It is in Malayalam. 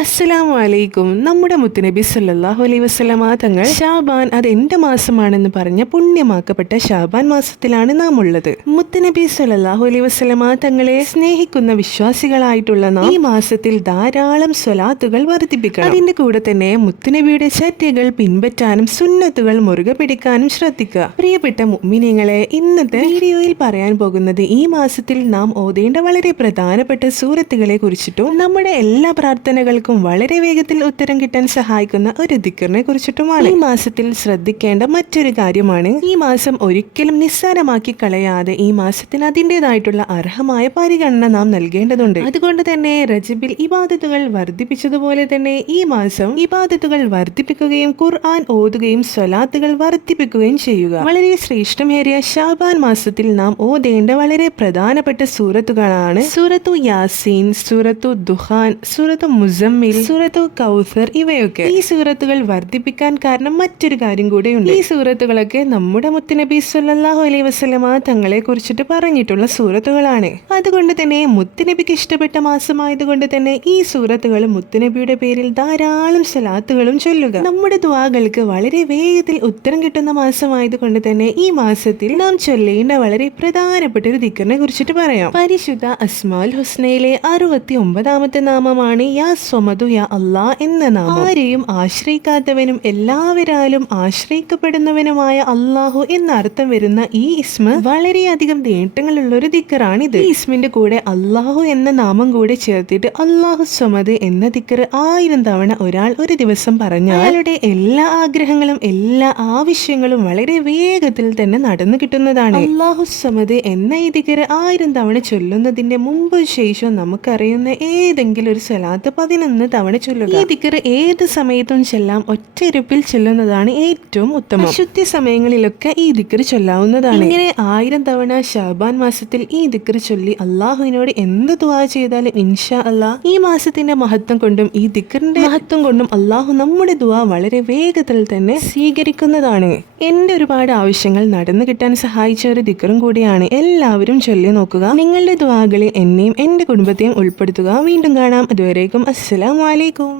അസ്സലാമു അലൈക്കും നമ്മുടെ മുത്തുനബി സല്ലാഹു അലൈഹി വസല്ലമ തങ്ങൾ ഷാബാൻ അത് എന്റെ മാസമാണെന്ന് പറഞ്ഞ പുണ്യമാക്കപ്പെട്ട ഷാബാൻ മാസത്തിലാണ് നാം ഉള്ളത്. മുത്തുനബി സല്ലാഹു അലൈഹി വസല്ലമ തങ്ങളെ സ്നേഹിക്കുന്ന വിശ്വാസികളായിട്ടുള്ള നാം ഈ മാസത്തിൽ ധാരാളം സ്വലാത്തുകൾ വർദ്ധിപ്പിക്കണം. അതിന്റെ കൂടെ തന്നെ മുത്തുനബിയുടെ ചര്യകൾ പിൻപറ്റാനും സുന്നത്തുകൾ മുറുകെ പിടിക്കാനും ശ്രദ്ധിക്കുക. പ്രിയപ്പെട്ട മുഅ്മിനീങ്ങളെ ഇന്നത്തെ വീഡിയോയിൽ പറയാൻ പോകുന്നത് ഈ മാസത്തിൽ നാം ഓതേണ്ട വളരെ പ്രധാനപ്പെട്ട സൂറത്തുകളെ കുറിച്ചിട്ടും നമ്മുടെ എല്ലാ പ്രാർത്ഥനകൾക്കും വളരെ വേഗത്തിൽ ഉത്തരം കിട്ടാൻ സഹായിക്കുന്ന ഒരു ദിക്കറിനെ കുറിച്ചിട്ടുമാണ്. ഈ മാസത്തിൽ ശ്രദ്ധിക്കേണ്ട മറ്റൊരു കാര്യമാണ് ഈ മാസം ഒരിക്കലും നിസ്സാരമാക്കി കളയാതെ ഈ മാസത്തിന് അതിന്റെതായിട്ടുള്ള അർഹമായ പരിഗണന നാം നൽകേണ്ടതുണ്ട്. അതുകൊണ്ട് തന്നെ റജബിൽ ഇബാദത്തുകൾ വർദ്ധിപ്പിച്ചതുപോലെ തന്നെ ഈ മാസം ഇബാദത്തുകൾ വർദ്ധിപ്പിക്കുകയും ഖുർആൻ ഓതുകയും സ്വലാത്തുകൾ വർദ്ധിപ്പിക്കുകയും ചെയ്യുക. വളരെ ശ്രേഷ്ഠമേറിയ ഷാബാൻ മാസത്തിൽ നാം ഓതേണ്ട വളരെ പ്രധാനപ്പെട്ട സൂറത്തുകളാണ്. സൂറത്തു യാസീൻ സൂറത്തു ദുഹാൻ സൂറത്തു മുസമ്മിൽ സൂറത്തു കൗസർ ഇവയൊക്കെ ഈ സൂറത്തുകൾ വർദ്ധിപ്പിക്കാൻ കാരണം മറ്റൊരു കാര്യം കൂടെയുണ്ട്. ഈ സൂറത്തുകളൊക്കെ നമ്മുടെ മുത്തുനബി സല്ലല്ലാഹു അലൈഹി വസല്ലമ തങ്ങളെ കുറിച്ചിട്ട് പറഞ്ഞിട്ടുള്ള സൂറത്തുകളാണ് അതുകൊണ്ട് തന്നെ മുത്തുനബിക്ക് ഇഷ്ടപ്പെട്ട മാസമായതുകൊണ്ട് തന്നെ ഈ സൂറത്തുകൾ മുത്തുനബിയുടെ പേരിൽ ധാരാളം സലാത്തുകളും ചൊല്ലുക. നമ്മുടെ ദ്വാകൾക്ക് വളരെ വേഗത്തിൽ ഉത്തരം കിട്ടുന്ന മാസമായതുകൊണ്ട് തന്നെ ഈ മാസത്തിൽ നാം ചൊല്ലേണ്ട വളരെ പ്രധാനപ്പെട്ട ഒരു ദിക്കറിനെ കുറിച്ചിട്ട് പറയാം. പരിശുദ്ധ അസ്മാൽ ഹുസ്നയിലെ അറുപത്തി ഒമ്പതാമത്തെ നാമമാണ് യാ സ്വമതു യാ അല്ലാ എന്ന നാമം. ആരെയും ആശ്രയിക്കാത്തവനും എല്ലാവരാലും ആശ്രയിക്കപ്പെടുന്നവനുമായ അള്ളാഹു എന്ന അർത്ഥം വരുന്ന ഈ ഇസ്മ വളരെയധികം നേട്ടങ്ങളുള്ള ഒരു ദിക്കറാണിത്. ഇത് ഇസ്മിന്റെ കൂടെ അള്ളാഹു എന്ന നാമം കൂടെ ചേർത്തിട്ട് അള്ളാഹു സ്വമത് എന്ന ദിക്കർ ആയിരം തവണ ഒരാൾ ഒരു ദിവസം പറഞ്ഞാൽ അയാളുടെ എല്ലാ ആഗ്രഹങ്ങളും എല്ലാ ആവശ്യങ്ങളും വളരെ വേഗത്തിൽ തന്നെ നടന്നു കിട്ടുന്നതാണ്. അള്ളാഹു സമത് എന്ന ഈ ദിക്കർ ആയിരം തവണ ചൊല്ലുന്നതിന്റെ മുമ്പ് ശേഷം നമുക്കറിയുന്ന ഏതെങ്കിലും ഒരു സ്ഥലത്ത് പതിനൊന്ന് തവണ ചൊല്ലുക. ഈ ദിക്കർ ഏത് സമയത്തും ചെല്ലാം ഒറ്റയിരുപ്പിൽ ചൊല്ലുന്നതാണ് ഏറ്റവും ഉത്തമം. അശുദ്ധ സമയങ്ങളിലൊക്കെ ഈ ദിക്കർ ചൊല്ലാവുന്നതാണ്. ഇങ്ങനെ ആയിരം തവണ ഷാബാൻ മാസത്തിൽ ഈ ദിക്കർ ചൊല്ലി അള്ളാഹുവിനോട് എന്ത് ദുആ ചെയ്താലും ഇൻഷാ അല്ലാ ഈ മാസത്തിന്റെ മഹത്വം കൊണ്ടും ഈ ദിക്കറിന്റെ മഹത്വം കൊണ്ടും അള്ളാഹു നമ്മുടെ ദുവാ വളരെ വേഗത്തിൽ തന്നെ സ്വീകരിക്കുന്നതാണ്. എന്റെ ഒരുപാട് ആവശ്യങ്ങൾ നടന്നു കിട്ടാൻ സഹായിച്ച ഒരു ദിക്കറും കൂടിയാണ്. എല്ലാവരും ചൊല്ലി നോക്കുക. നിങ്ങളുടെ ദുവാകളിൽ എന്നെയും എന്റെ കുടുംബത്തെയും ഉൾപ്പെടുത്തുക. വീണ്ടും കാണാം. അതുവരേക്കും അസ്സലാമു അലൈക്കും